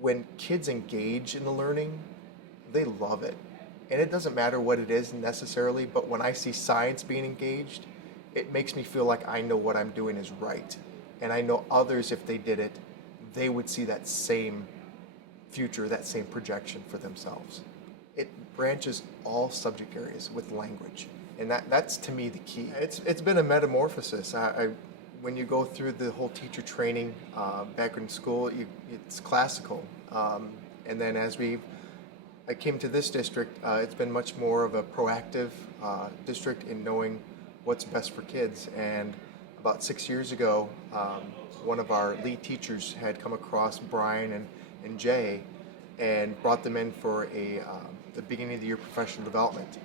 When kids engage in the learning, they love it. And it doesn't matter what it is necessarily, but when I see science being engaged, it makes me feel like I know what I'm doing is right. And I know others, if they did it, they would see that same future, that same projection for themselves. It branches all subject areas with language. And that's to me the key. It's been a metamorphosis. When you go through the whole teacher training back in school, it's classical. And then I came to this district, it's been much more of a proactive district in knowing what's best for kids. And about 6 years ago, one of our lead teachers had come across Brian and Jay and brought them in for the beginning of the year professional development.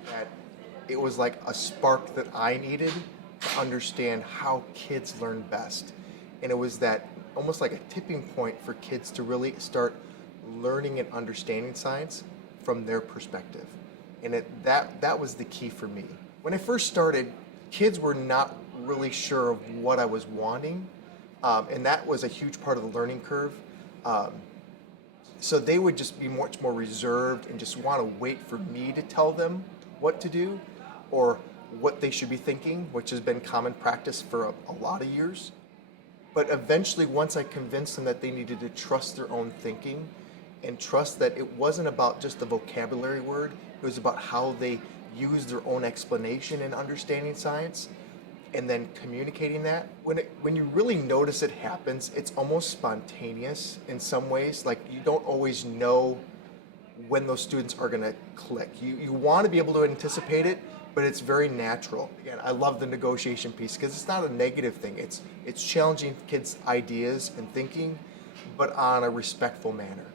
It was like a spark that I needed to understand how kids learn best. And it was that almost like a tipping point for kids to really start learning and understanding science from their perspective. And that was the key for me. When I first started, kids were not really sure of what I was wanting, and that was a huge part of the learning curve. So they would just be much more reserved and just want to wait for me to tell them what to do or what they should be thinking, which has been common practice for a lot of years. But eventually, once I convinced them that they needed to trust their own thinking and trust that it wasn't about just the vocabulary word, it was about how they use their own explanation in understanding science and then communicating that. When you really notice it happens, it's almost spontaneous in some ways. Like you don't always know when those students are going to click. You want to be able to anticipate it, but it's very natural. Again, I love the negotiation piece because it's not a negative thing. It's challenging kids' ideas and thinking, but on a respectful manner.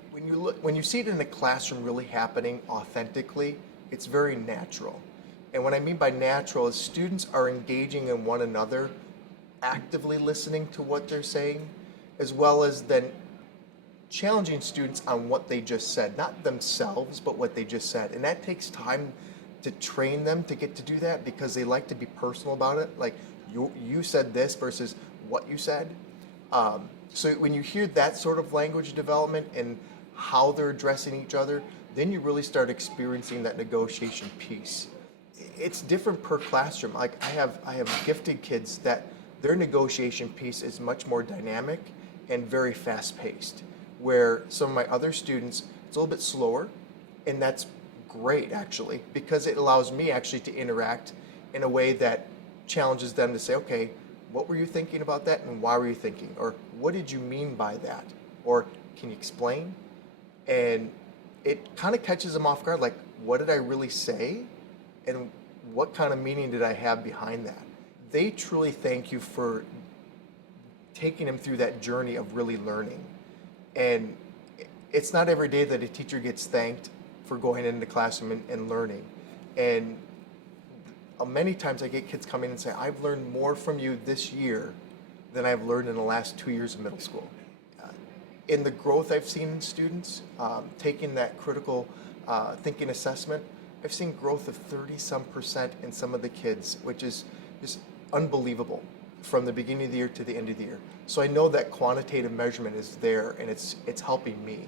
When you see it in the classroom really happening authentically, it's very natural. And what I mean by natural is students are engaging in one another, actively listening to what they're saying, as well as then challenging students on what they just said, not themselves, but what they just said. And that takes time to train them to get to do that because they like to be personal about it. Like you said this versus what you said. So when you hear that sort of language development and how they're addressing each other, then you really start experiencing that negotiation piece. It's different per classroom. Like I have gifted kids that their negotiation piece is much more dynamic and very fast paced, where some of my other students, it's a little bit slower, and that's great actually, because it allows me actually to interact in a way that challenges them to say, okay, what were you thinking about that and why were you thinking? Or what did you mean by that? Or can you explain? And it kind of catches them off guard, like, what did I really say? And what kind of meaning did I have behind that? They truly thank you for taking them through that journey of really learning. And it's not every day that a teacher gets thanked for going into the classroom and learning. And many times I get kids come in and say, I've learned more from you this year than I've learned in the last 2 years of middle school. In the growth I've seen in students, taking that critical thinking assessment, I've seen growth of 30-some% in some of the kids, which is just unbelievable from the beginning of the year to the end of the year. So I know that quantitative measurement is there and it's helping me.